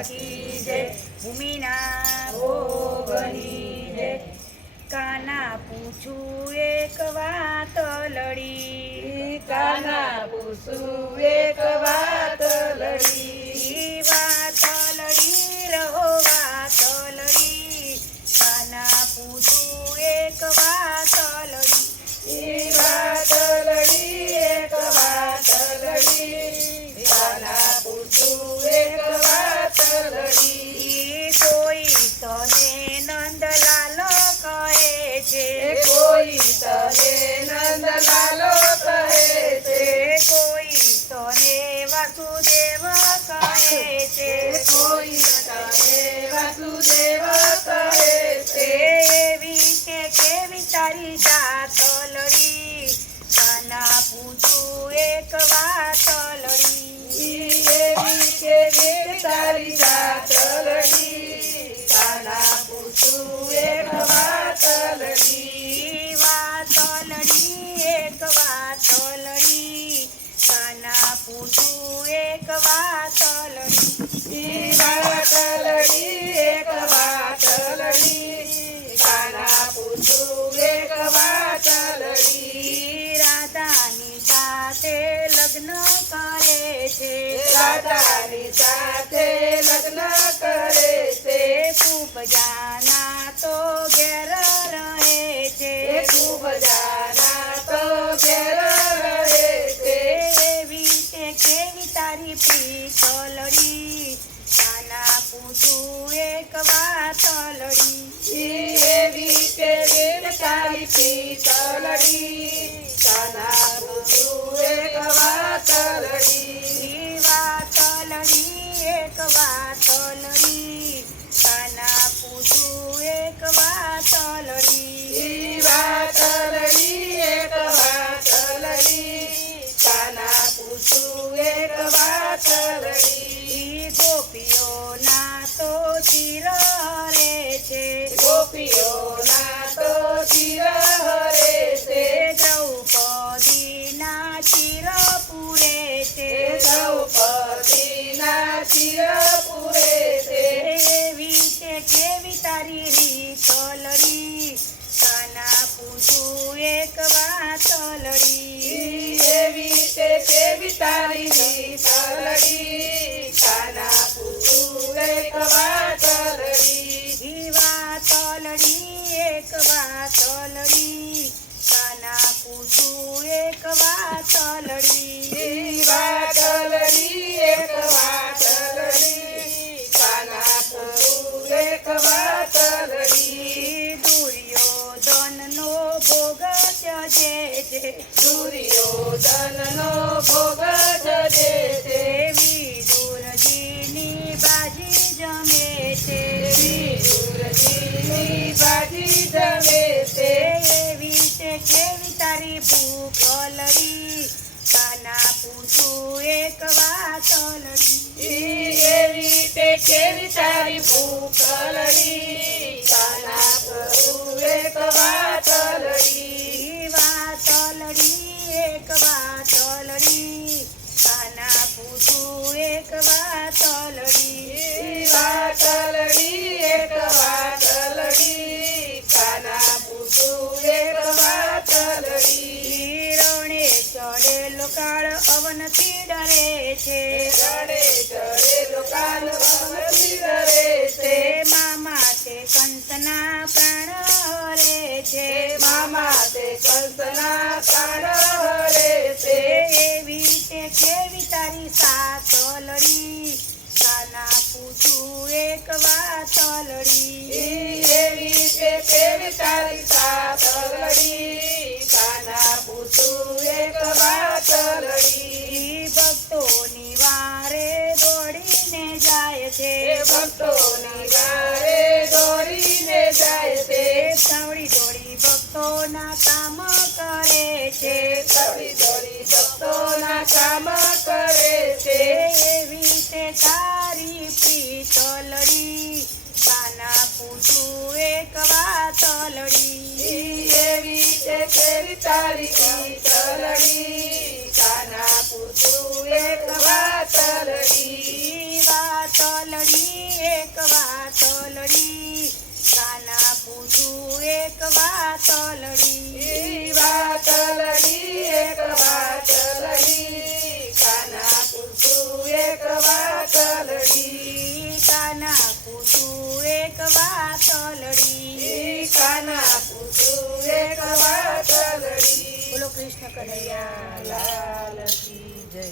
की जय, भूमिना भोगनी जय। काना पूछू एक वात लड़ी, काना पूछू एक वात लड़ी, वात लड़ी रहो वात लड़ी। काना पूछू एक वात लड़ी, वात लड़ी एक वात लड़ी, काना पूछू एक वात लड़ी। कोई तने नंदलाल कहे छे, कोई તને નંદલાલો કહે છે, કોઈ તને વાસુદેવ કહે છે, કોઈ તને વાસુદેવ કહે છે। એવી કે કેવી તારી જાત લડી, કાના પૂછું એક વાત લડી। એવી કે તારી જાત લડી, કાના પૂછું એક વાત લડી, વાત લડી એક વાત લડી, કાના પૂછું એક વાત લડી। વાત લડી એક વાત લડી, કાના પૂછું એક વાત લડી। રાધાની સાથે લગ્ન કરે છે, રાધાની સાથે લગ્ન કરે છે, ખૂબ જાના તો ઘેર રહે છે, ખૂબ જાના તો ઘેર રહે છે। એવી કે કેવી તારી પ્રીત લડી, કાના પૂછું એક વાત લડી। એવી કે તારી પ્રીત લડી, કાના પૂછું એક વાત લડી, વાત લડી એક વાત લડી, કાના પૂછું એક વાત લડી। વાત લડી એક વાત લડી, કાના પૂછું એક વાત લડી। ગોપીઓના તો ચિર હરે છે, ગોપીઓના તો ચિર હરે છે, દ્રૌપદીના ચિર પૂરે છે, દ્રૌપદીના ચિર પૂરે છે। એવી તે કેવી તારી રીત લડી, કાના પૂછું એક વાત લડી। એવી તે કેવી તારી રીત લડી, કાના પૂછું એક વાત લડી, વાત લડી એક વાત લડી, કાના પૂછું એક વાત લડી। વાત લડી એક વાત લડી, કાના પૂછું એક વાત લડી। દુર્યોધનનો ભોગ ત્યજે છે, દુર્યોધનનો ભોગ જજે છે, વિદુરજીની બાજી જમે છે, વિદુરજીની બાજી જમે છે। એવી તે કેવી તારી ભૂખ લડી, કાના પૂછું એક વાત લડી। એવી તે કેવી તારી ભૂખ લડી, કાના પૂછું એક વાત લડી, વાત લડી એક વાત લડી, કાના પૂછું એક વાત લડી। વાત લડી એક વાત લડી, કાના પૂછું એક વાત લડી। રણે ચડેલો કાળ અવનથી ડરે છે, રણે ચડેલો કાલ વનથી ડરે છે, મામા તે કંસના પ્રાણ હરે છે, મામા તે કંસના પ્રાણ હરે છે। એવી તે કેવી તારી સાત લડી, કાના પૂછું એક વાત લડી। એવી તે કેવી તારી સાત લડી, કાના પૂછું એક વાત લડી। ભક્તોની વારે દોડીને જાય છે, ભક્તોની વારે દોડીને જાય છે, દોડી દોડી ભક્તોના કામ કરે છે, દોડી દોડી ભક્તોના કામ કરે છે। એવી તે તારી પ્રીત લડી, કાના પૂછું એક વાત લડી। એવી તે કેવી તારી પ્રીત લડી, કાના પૂછું એક વાત લડી, વાત લડી એક વાતલડી કાના પૂછું એક વાતલડી વાતલડી એક વાતલડી કાના પૂછું એક વાતલડી કાના પૂછું એક વાતલડી કાના પૂછું એક વાતલડી બોલો કૃષ્ણ કનૈયા લાલ કી જય.